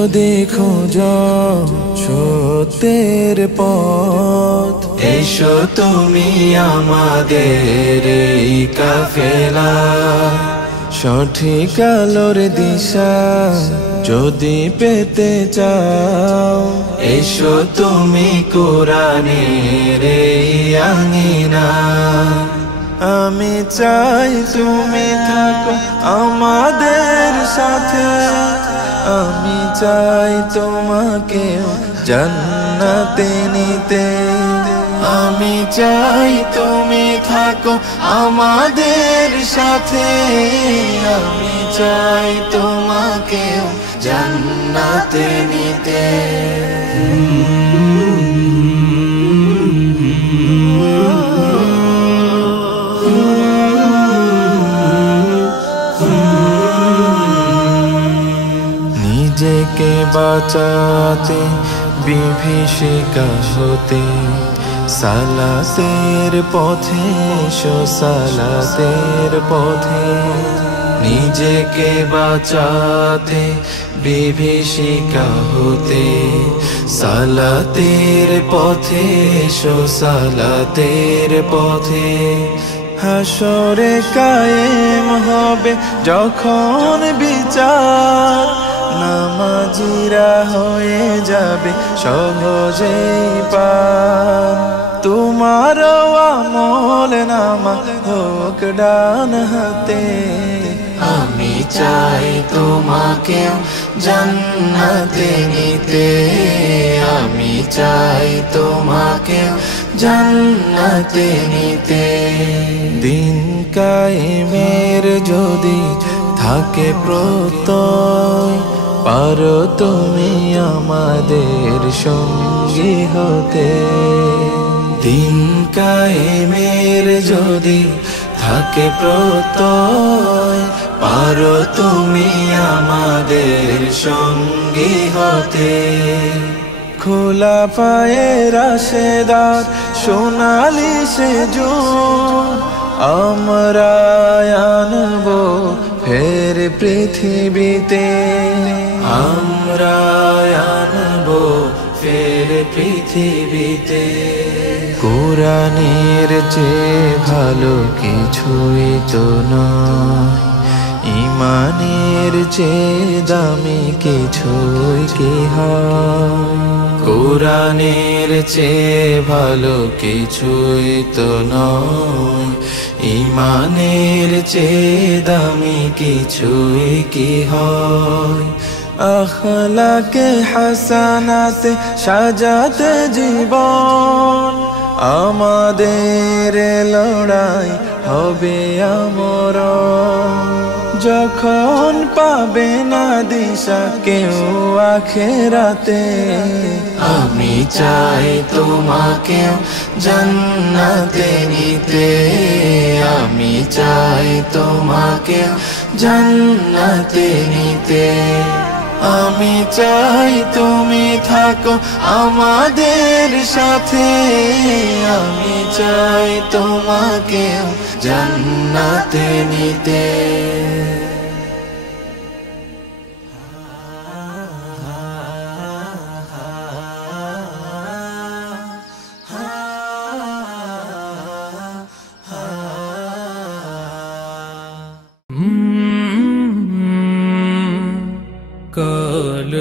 যদি খোঁজো সত্যের পথ, এসো তুমি আমাদের এই কাফেলা। সঠিক আলোর দিশা যদি পেতে চাও, এসো তুমি কোরআনের এই আঙিনা। আমি চাই তুমি থাকো আমাদের সাথে, আমি চাই তোমাকে জান্নাতে নিতে। আমি চাই তুমি থাকো আমাদের সাথে, আমি চাই তোমাকে জান্নাতে নিতে। নিজেকে বাঁচাতে বিভীষিকা হতে, সালাতের পথে এসো সালাতের পথে। নিজেকে বাঁচাতে বিভীষিকা হতে, সালাতের পথে এসো সালাতের পথে। হাসরে কায়েম হবে যখন বিচার, নামাজিরা হয়ে যাবে সহজেই পার। তোমার আমল নামা হোক ডান হাতে, আমি চাই তোমাকে জান্নাতে নিতে। আমি চাই তোমাকে জান্নাতে নিতে। দিন কায়েমের যদি থাকে প্রত্যয়, পারো তুমি আমাদের সঙ্গী হতে। দিন কায়েমের যদি থাকে প্রত্যয়, পারো তুমি আমাদের সঙ্গী হতে। খোলা পায়ে রাশেদার সোনালি সেজুদ, আমরা আনবো ফের পৃথিবীতে। আমরা আনবো ফের পৃথিবীতে। কোরআনের চেয়ে ভালো কিছুই তো নয়, ঈমানের চেয়ে দামি কিছুই কি হয়। কোরআনের চেয়ে ভালো কিছুই তো নয়, ঈমানের চেয়ে দামি কিছুই কি হয়। আখলাকে হাসানাতে সাজাতে জীবন, আমাদের লড়াই হবে আমরণ। যখন পাবে না দিশা কেউ আখেরাতে, আমি চাই তোমাকে জান্নাতে নিতে। আমি চাই তোমাকে জান্নাতে নিতে। আমি চাই তুমি থাকো আমাদের সাথে, আমি চাই তোমাকে জান্নাতে নিতে। কাল